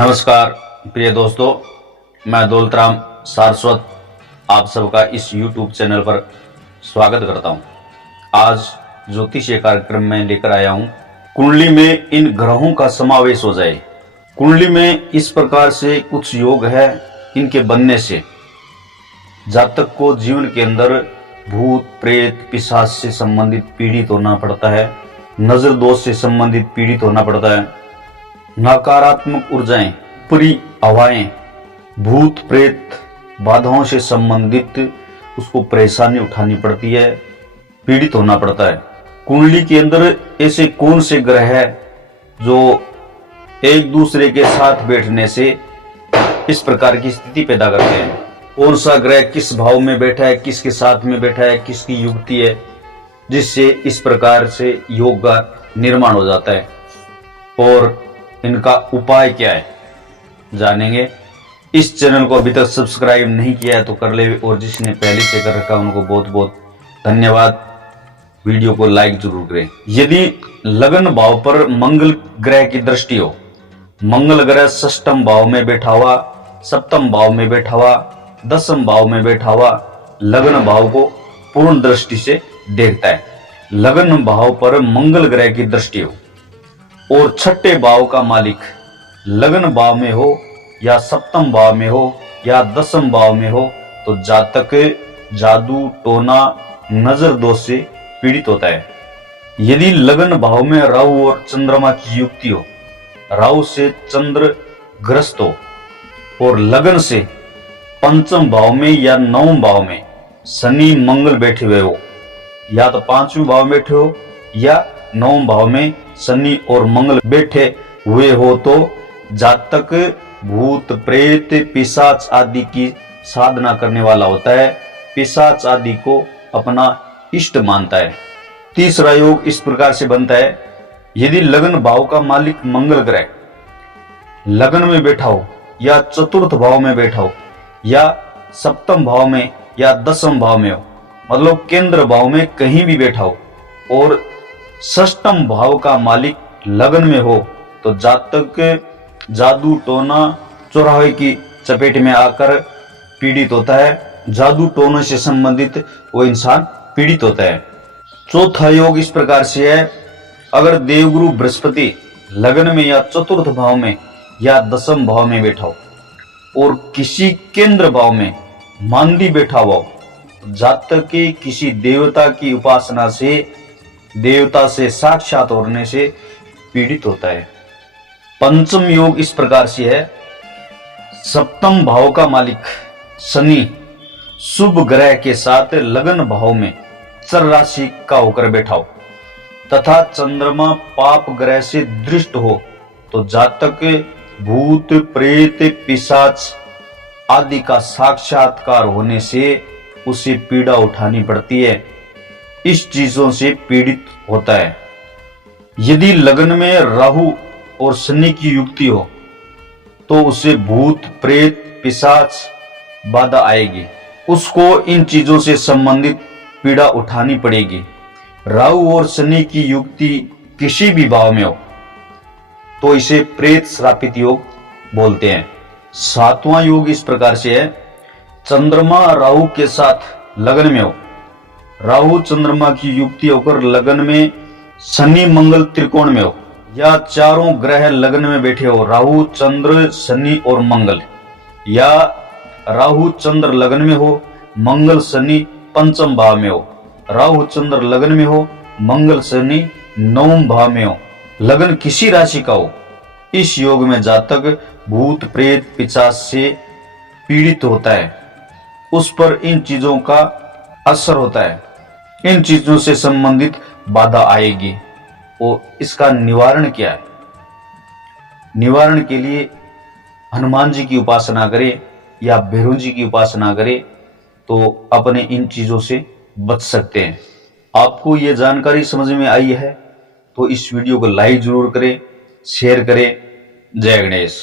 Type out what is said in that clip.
नमस्कार प्रिय दोस्तों, मैं दौलतराम सारस्वत आप सबका इस YouTube चैनल पर स्वागत करता हूं। आज ज्योतिषीय कार्यक्रम में लेकर आया हूं, कुंडली में इन ग्रहों का समावेश हो जाए। कुंडली में इस प्रकार से कुछ योग है, इनके बनने से जातक को जीवन के अंदर भूत प्रेत पिशाच से संबंधित पीड़ित होना पड़ता है, नजर दोष से संबंधित पीड़ित होना पड़ता है, नकारात्मक ऊर्जाएं, ऊपरी हवाएं, भूत प्रेत बाधाओं से संबंधित उसको परेशानी उठानी पड़ती है, पीड़ित होना पड़ता है। कुंडली के अंदर ऐसे कौन से ग्रह है जो एक दूसरे के साथ बैठने से इस प्रकार की स्थिति पैदा करते हैं? कौन सा ग्रह किस भाव में बैठा है, किसके साथ में बैठा है, किसकी युक्ति है जिससे इस प्रकार से योग का निर्माण हो जाता है, और इनका उपाय क्या है जानेंगे। इस चैनल को अभी तक सब्सक्राइब नहीं किया है तो कर ले, और जिसने पहले से कर रखा उनको बहुत बहुत धन्यवाद। वीडियो को लाइक जरूर करें। यदि लगन भाव पर मंगल ग्रह की दृष्टि हो, मंगल ग्रह षष्ठम भाव में बैठा हुआ, सप्तम भाव में बैठा हुआ, दसम भाव में बैठा हुआ, लगन भाव को पूर्ण दृष्टि से देखता है। लगन भाव पर मंगल ग्रह की दृष्टि हो और छठे भाव का मालिक लगन भाव में हो या सप्तम भाव में हो या दसम भाव में हो तो जातक जादू टोना नजर दोष से पीड़ित होता है। यदि लगन भाव में राहु और चंद्रमा की युक्ति हो, राहु से चंद्र ग्रस्त हो और लगन से पंचम भाव में या नवम भाव में शनि मंगल बैठे हुए हो, या तो पांचवें भाव में बैठे हो या नवम भाव में शनि और मंगल बैठे हुए हो तो जातक भूत प्रेत पिशाच आदि की साधना करने वाला होता है, पिशाच आदि को अपना इष्ट मानता है। तीसरा योग इस प्रकार से बनता है, यदि लगन भाव का मालिक मंगल ग्रह लगन में बैठा हो या चतुर्थ भाव में बैठा हो या सप्तम भाव में या दसम भाव में हो, मतलब केंद्र भाव में कहीं भी बैठा हो, और षष्ठम भाव का मालिक लगन में हो तो जातक जादू टोना चौराहे की चपेट में आकर पीड़ित होता है। जादू टोने से संबंधित वो इंसान पीड़ित होता है। चौथा योग इस प्रकार से है, अगर देवगुरु बृहस्पति लगन में या चतुर्थ भाव में या दसम भाव में बैठा हो और किसी केंद्र भाव में मांदी बैठा हुआ हो, जातक के किसी देवता की उपासना से, देवता से साक्षात होने से पीड़ित होता है। पंचम योग इस प्रकार से है, सप्तम भाव का मालिक शनि शुभ ग्रह के साथ लगन भाव में चर राशि का होकर बैठा हो तथा चंद्रमा पाप ग्रह से दृष्ट हो तो जातक भूत प्रेत पिशाच आदि का साक्षात्कार होने से उसे पीड़ा उठानी पड़ती है, इस चीजों से पीड़ित होता है। यदि लगन में राहु और शनि की युक्ति हो तो उसे भूत प्रेत पिशाच बाधा आएगी, उसको इन चीजों से संबंधित पीड़ा उठानी पड़ेगी। राहु और शनि की युक्ति किसी भी भाव में हो तो इसे प्रेत श्रापित योग बोलते हैं। सातवां योग इस प्रकार से है, चंद्रमा राहु के साथ लगन में हो, राहु चंद्रमा की युक्ति होकर लगन में शनि मंगल त्रिकोण में हो, या चारों ग्रह लगन में बैठे हो, राहु चंद्र शनि और मंगल, या राहु चंद्र लगन में हो, मंगल शनि पंचम भाव में हो, राहु चंद्र लगन में हो, मंगल शनि नवम भाव में हो, लगन किसी राशि का हो, इस योग में जातक भूत प्रेत पिशाच से पीड़ित होता है, उस पर इन चीजों का असर होता है, इन चीजों से संबंधित बाधा आएगी। और इसका निवारण क्या है? निवारण के लिए हनुमान जी की उपासना करें या भैरव जी की उपासना करें तो अपने इन चीजों से बच सकते हैं। आपको ये जानकारी समझ में आई है तो इस वीडियो को लाइक जरूर करें, शेयर करें। जय गणेश।